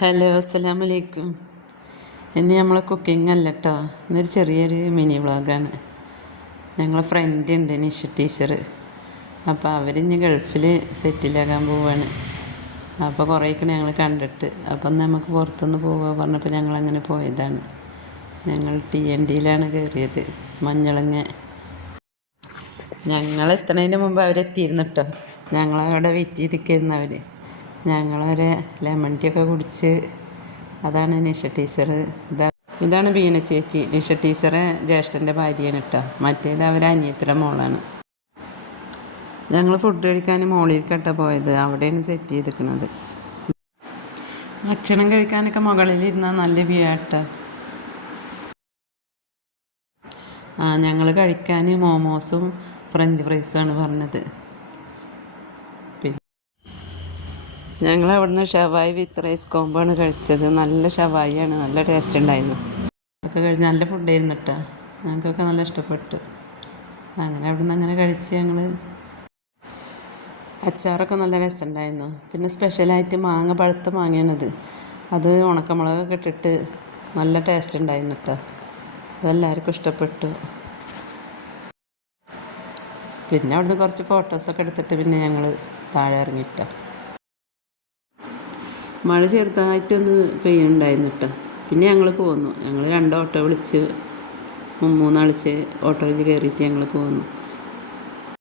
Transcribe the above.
Hello അസ്സലാമു അലൈക്കും. ഇനി നമ്മളെ കുക്കിംഗ് അല്ല കേട്ടോ, ഇന്നൊരു ചെറിയൊരു മിനി വ്ളോഗാണ്. ഞങ്ങളെ ഫ്രണ്ട് ഉണ്ട് നിഷ ടീച്ചർ. അപ്പോൾ അവരിഞ്ഞ് ഗൾഫിൽ സെറ്റിലാകാൻ പോവുകയാണ്. അപ്പോൾ കുറേയൊക്കെ ഞങ്ങൾ കണ്ടിട്ട്, അപ്പം നമുക്ക് പുറത്തുനിന്ന് പോവുക പറഞ്ഞപ്പോൾ ഞങ്ങളങ്ങനെ പോയതാണ്. ഞങ്ങൾ TNDയിലാണ് കയറിയത്, മഞ്ഞളങ്ങ. ഞങ്ങൾ എത്തുന്നതിന് മുമ്പ് അവരെത്തിയിരുന്നു കേട്ടോ. ഞങ്ങളവിടെ വെയിറ്റ് ചെയ്തിരിക്കുന്നു അവർ. ഞങ്ങളൊരു ലെമൺ ടീ ഒക്കെ കുടിച്ച്. അതാണ് നിഷ ടീച്ചർ. ഇതാണ് ബീന ചേച്ചി, നിഷ ടീച്ചറെ ജ്യേഷ്ഠൻ്റെ ഭാര്യയാണ് കേട്ടോ. മറ്റേത് അനിയത്തിയുടെ മോളാണ്. ഞങ്ങൾ ഫുഡ് കഴിക്കാൻ മോളിലേക്കട്ട പോയത്, അവിടെയാണ് സെറ്റ് ചെയ്തിരിക്കുന്നത്. ഭക്ഷണം കഴിക്കാനൊക്കെ മുകളിലിരുന്നാൽ നല്ല വ്യൂ ആട്ടോ. ഞങ്ങൾ കഴിക്കാൻ മോമോസും ഫ്രഞ്ച് ഫ്രൈസുമാണ് പറഞ്ഞത്. ഞങ്ങൾ അവിടുന്ന് ഷവായി വിത്ത് റൈസ് കോമ്പാണ് കഴിച്ചത്. നല്ല ഷവായിയാണ്, നല്ല ടേസ്റ്റ് ഉണ്ടായിരുന്നു. അതൊക്കെ കഴിഞ്ഞ് നല്ല ഫുഡായിരുന്നു കേട്ടോ. ഞങ്ങൾക്കൊക്കെ നല്ല ഇഷ്ടപ്പെട്ടു. അങ്ങനെ അവിടുന്ന് അങ്ങനെ കഴിച്ച് ഞങ്ങൾ. അച്ചാറൊക്കെ നല്ല രസമുണ്ടായിരുന്നു. പിന്നെ സ്പെഷ്യലായിട്ട് പഴുത്ത മാങ്ങയാണത്. അത് ഉണക്കമുളകൊക്കെ ഇട്ടിട്ട് നല്ല ടേസ്റ്റ് ഉണ്ടായിരുന്നു കേട്ടോ. അതെല്ലാവർക്കും ഇഷ്ടപ്പെട്ടു. പിന്നെ അവിടുന്ന് കുറച്ച് ഫോട്ടോസൊക്കെ എടുത്തിട്ട് പിന്നെ ഞങ്ങൾ താഴെ ഇറങ്ങിയിട്ടോ. മഴ ചെറുതായിട്ടൊന്ന് പെയ്യുന്നുണ്ടായിരുന്നു കേട്ടോ. പിന്നെ ഞങ്ങൾ പോന്നു. ഞങ്ങൾ 2 ഓട്ടോ വിളിച്ച് 3 ഓട്ടോയിൽ കയറിയിട്ട് ഞങ്ങൾ പോന്നു.